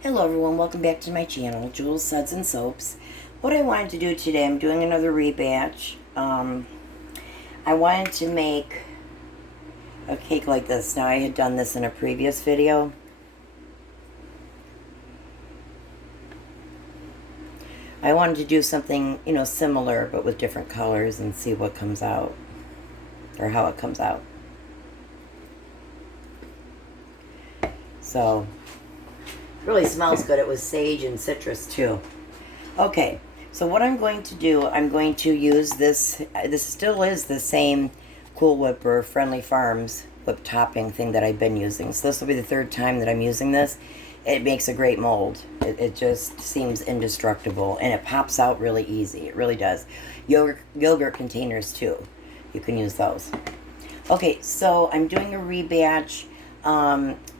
Hello everyone, welcome back to my channel, Jules Suds and Soaps. What I wanted to do today, I'm doing another rebatch. I wanted to make a cake like this. Now I had done this in a previous video. I wanted to do something, similar but with different colors and see what comes out, or how it comes out. So, it really smells good. It was sage and citrus too. Okay, so what I'm going to do, I'm going to use this. This still is the same Cool Whip or Friendly Farms whip topping thing that I've been using. So this will be the third time that I'm using this. It makes a great mold. It just seems indestructible, and it pops out really easy. It really does. Yogurt containers too. You can use those. Okay, so I'm doing a rebatch.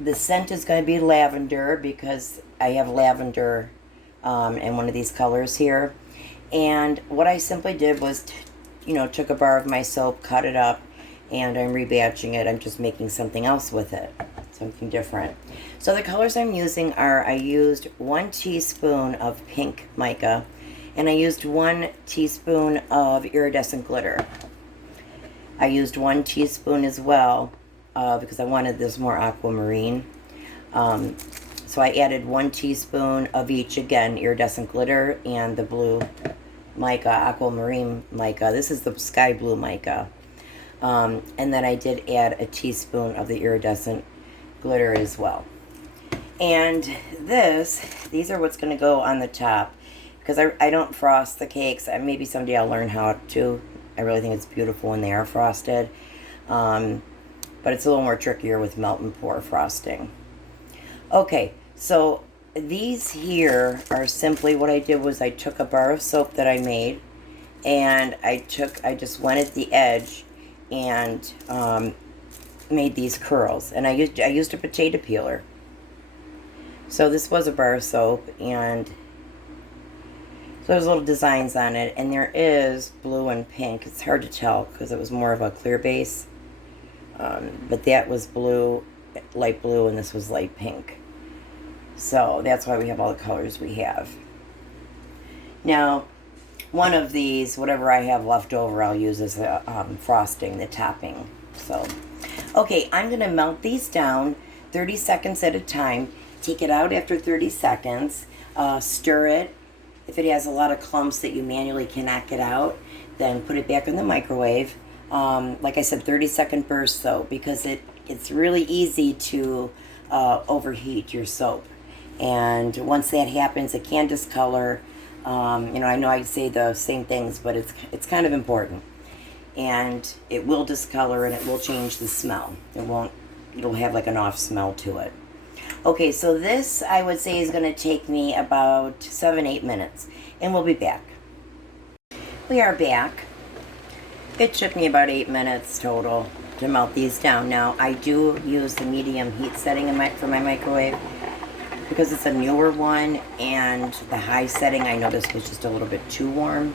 The scent is going to be lavender because I have lavender in one of these colors here. And what I simply did was, took a bar of my soap, cut it up, and I'm rebatching it. I'm just making something else with it, something different. So the colors I'm using are, I used 1 teaspoon of pink mica, and I used 1 teaspoon of iridescent glitter. I used 1 teaspoon as well because I wanted this more aquamarine. So I added 1 teaspoon of each, again, iridescent glitter and the blue mica, aquamarine mica. This is the sky blue mica. And then I did add a teaspoon of the iridescent glitter as well. And these are what's going to go on the top, because I don't frost the cakes. Maybe someday I'll learn how to. I really think it's beautiful when they are frosted. But it's a little more trickier with melt and pour frosting. Okay, so these here are simply, what I did was I took a bar of soap that I made, and I just went at the edge and made these curls. And I used a potato peeler. So this was a bar of soap, and so there's little designs on it, and there is blue and pink. It's hard to tell because it was more of a clear base. But that was blue, light blue, and this was light pink. So that's why we have all the colors we have. Now, one of these, whatever I have left over, I'll use as a frosting, the topping. So, okay, I'm going to melt these down 30 seconds at a time. Take it out after 30 seconds. Stir it. If it has a lot of clumps that you manually cannot get out, then put it back in the microwave. Like I said, 30-second burst though, because it's really easy to overheat your soap. And once that happens, it can discolor. I know I say the same things, but it's kind of important. And it will discolor, and it will change the smell. It'll have like an off smell to it. Okay, so this I would say is going to take me about 7-8 minutes, and we'll be back. We are back. It took me about 8 minutes total to melt these down. Now, I do use the medium heat setting for my microwave because it's a newer one, and the high setting I noticed was just a little bit too warm.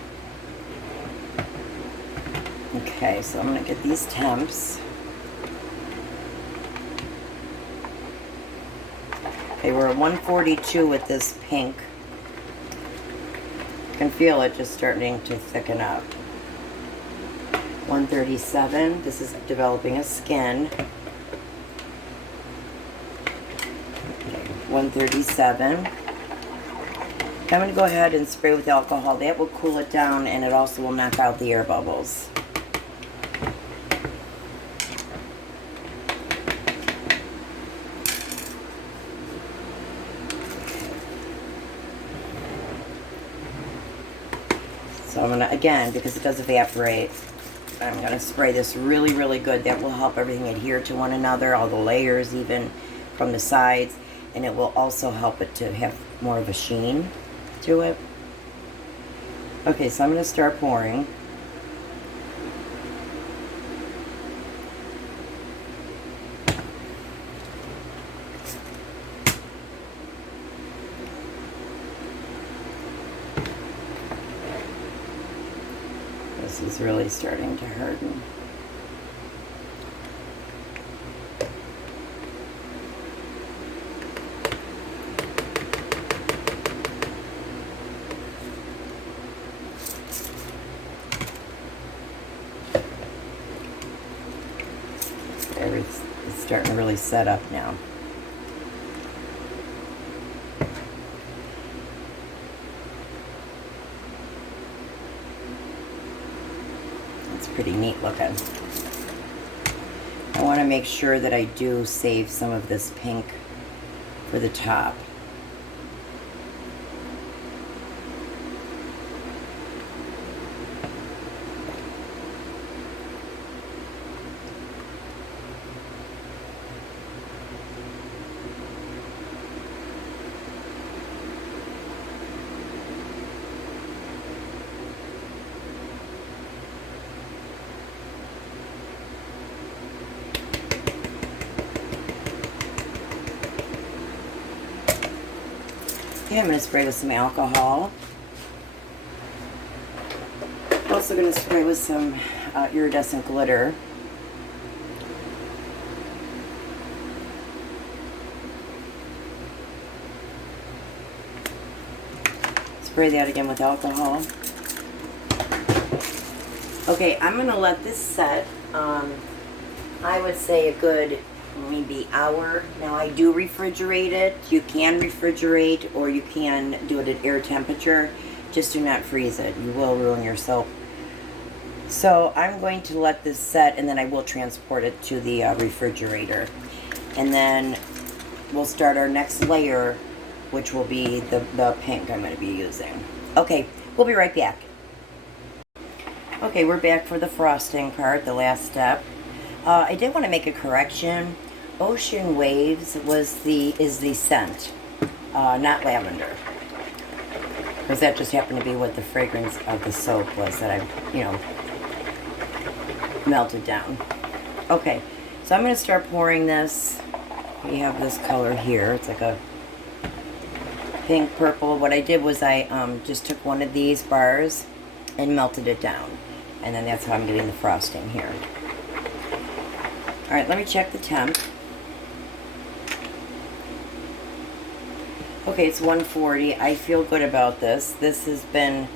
Okay, so I'm going to get these temps. Okay, we're at 142 with this pink. You can feel it just starting to thicken up. 137, this is developing a skin. Okay, 137. I'm going to go ahead and spray with alcohol. That will cool it down, and it also will knock out the air bubbles. So I'm going to, again, because it does evaporate, I'm going to spray this really, really good. That will help everything adhere to one another, all the layers even from the sides. And it will also help it to have more of a sheen to it. Okay, so I'm going to start pouring. This is really starting to harden. It's starting to really set up now. It's pretty neat looking. I want to make sure that I do save some of this pink for the top. Okay, I'm going to spray with some alcohol. I'm also going to spray with some iridescent glitter. Spray that again with alcohol. Okay, I'm going to let this set, I would say a good maybe hour. Now I do refrigerate it. You can refrigerate or you can do it at air temperature. Just do not freeze it. You will ruin your soap. So I'm going to let this set and then I will transport it to the refrigerator. And then we'll start our next layer, which will be the pink I'm going to be using. Okay, we'll be right back. Okay, we're back for the frosting part, the last step. I did want to make a correction. Ocean Waves is the scent, not lavender. Because that just happened to be what the fragrance of the soap was that I, melted down. Okay, so I'm going to start pouring this. We have this color here. It's like a pink purple. What I did was I just took one of these bars and melted it down. And then that's how I'm getting the frosting here. Alright, let me check the temp. Okay, it's 140. I feel good about this. This has been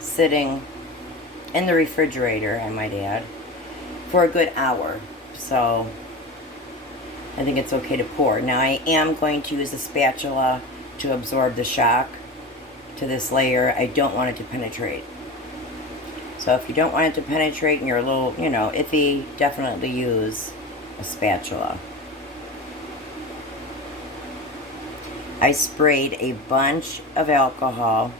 sitting in the refrigerator, I might add, for a good hour. So, I think it's okay to pour. Now, I am going to use a spatula to absorb the shock to this layer. I don't want it to penetrate. So, if you don't want it to penetrate and you're a little, iffy, definitely use a spatula. I sprayed a bunch of alcohol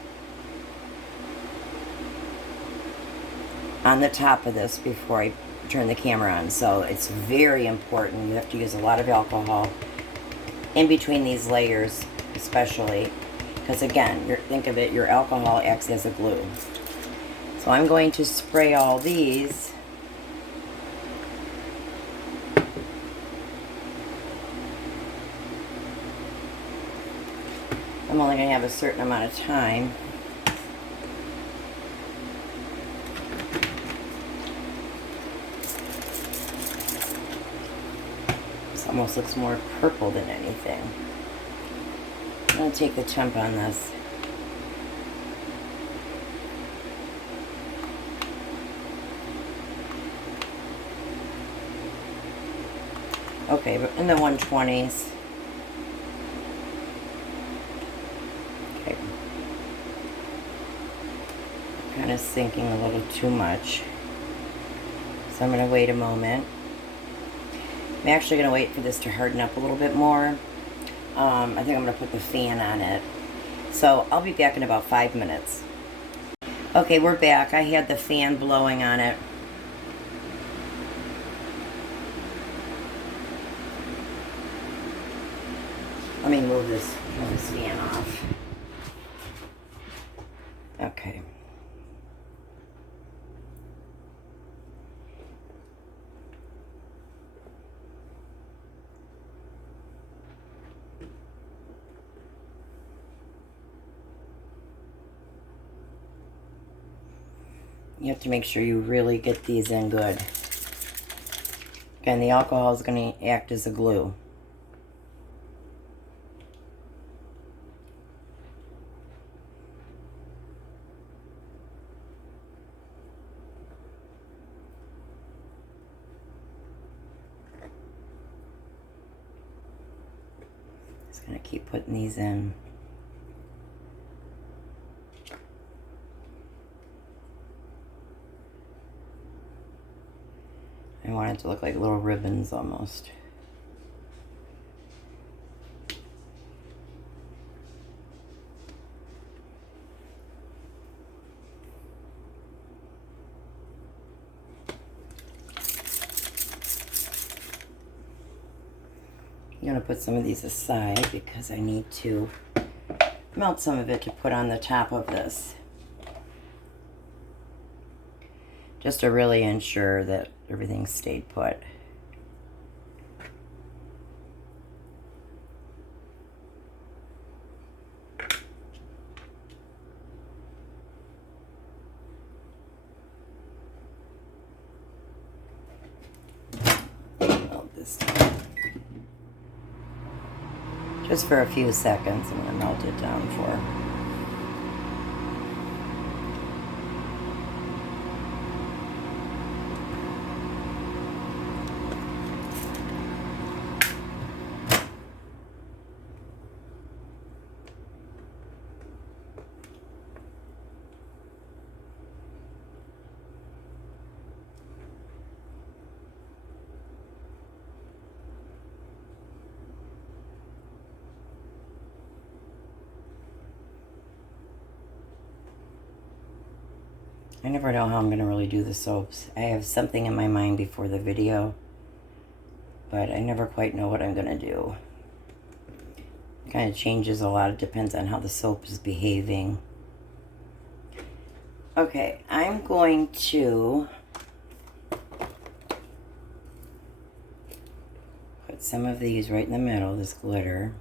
on the top of this before I turn the camera on. So it's very important. You have to use a lot of alcohol in between these layers, especially because, again, think of it, your alcohol acts as a glue. So I'm going to spray all these. I'm only going to have a certain amount of time. This almost looks more purple than anything. I'm going to take the temp on this. Okay, but in the 120s. Okay. Kind of sinking a little too much. So I'm going to wait a moment. I'm actually going to wait for this to harden up a little bit more. I think I'm going to put the fan on it. So I'll be back in about 5 minutes. Okay, we're back. I had the fan blowing on it. Let me move this fan off. Okay. You have to make sure you really get these in good. Again, the alcohol is going to act as a glue. Just gonna keep putting these in. I want it to look like little ribbons almost. I'm going to put some of these aside because I need to melt some of it to put on the top of this. Just to really ensure that everything stayed put. Melt this down. Just for a few seconds, I'm going to melt it down for. I never know how I'm going to really do the soaps. I have something in my mind before the video, but I never quite know what I'm going to do. It kind of changes a lot. It depends on how the soap is behaving. Okay, I'm going to put some of these right in the middle, this glitter.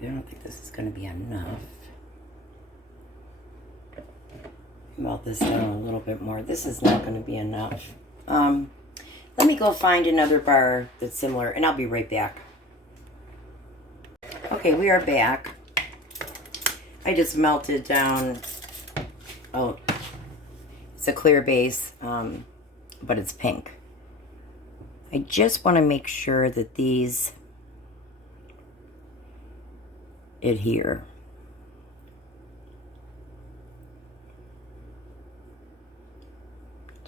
I don't think this is going to be enough. Melt this down a little bit more. This is not going to be enough. Let me go find another bar that's similar, and I'll be right back. Okay, we are back. I just melted down. Oh, it's a clear base, but it's pink. I just want to make sure that these adhere.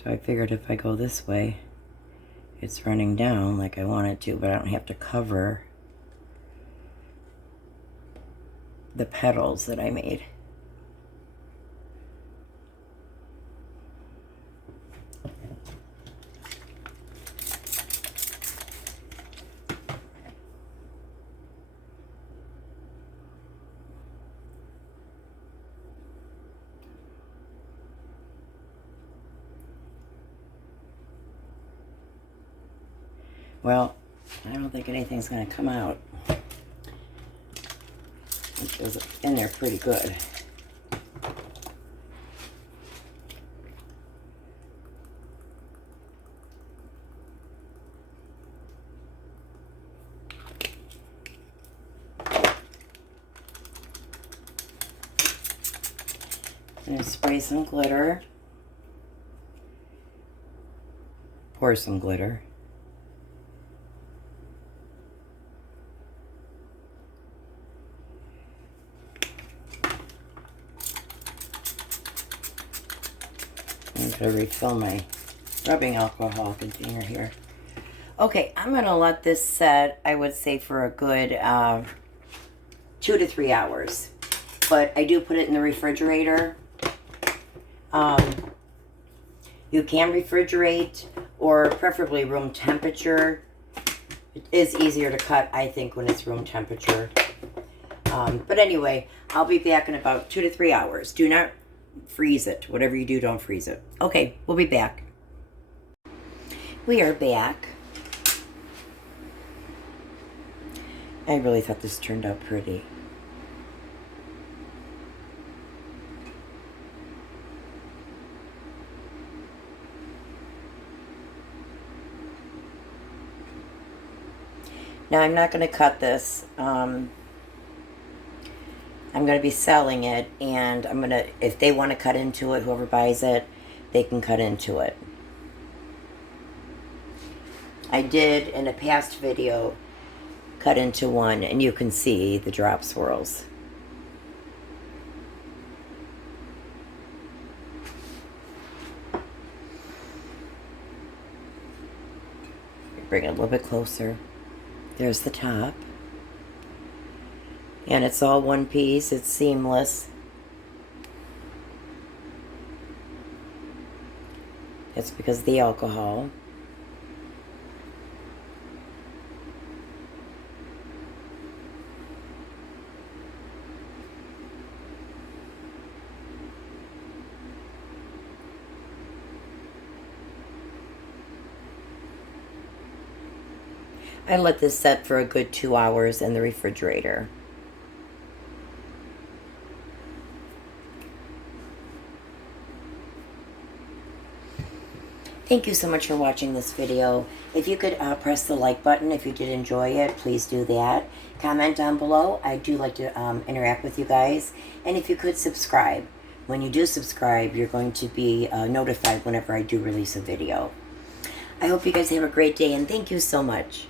So I figured if I go this way, it's running down like I want it to, but I don't have to cover the petals that I made. Well, I don't think anything's going to come out. It goes in there pretty good. I'm going to spray some glitter. Pour some glitter. I'm going to refill my rubbing alcohol container here. Okay, I'm going to let this set, I would say, for a good 2 to 3 hours. But I do put it in the refrigerator. You can refrigerate, or preferably room temperature. It is easier to cut, I think, when it's room temperature. But anyway, I'll be back in about 2 to 3 hours. Do not freeze it. Whatever you do, don't freeze it. Okay, we'll be back. We are back. I really thought this turned out pretty. Now I'm not going to cut this. I'm going to be selling it, and I'm going to, if they want to cut into it, whoever buys it, they can cut into it. I did, in a past video, cut into one, and you can see the drop swirls. Bring it a little bit closer. There's the top. And it's all one piece. It's seamless. It's because of the alcohol. I let this set for a good 2 hours in the refrigerator. Thank you so much for watching this video. If you could press the like button if you did enjoy it, please do that. Comment down below. I do like to interact with you guys. And if you could subscribe. When you do subscribe, you're going to be notified whenever I do release a video. I hope you guys have a great day, and thank you so much.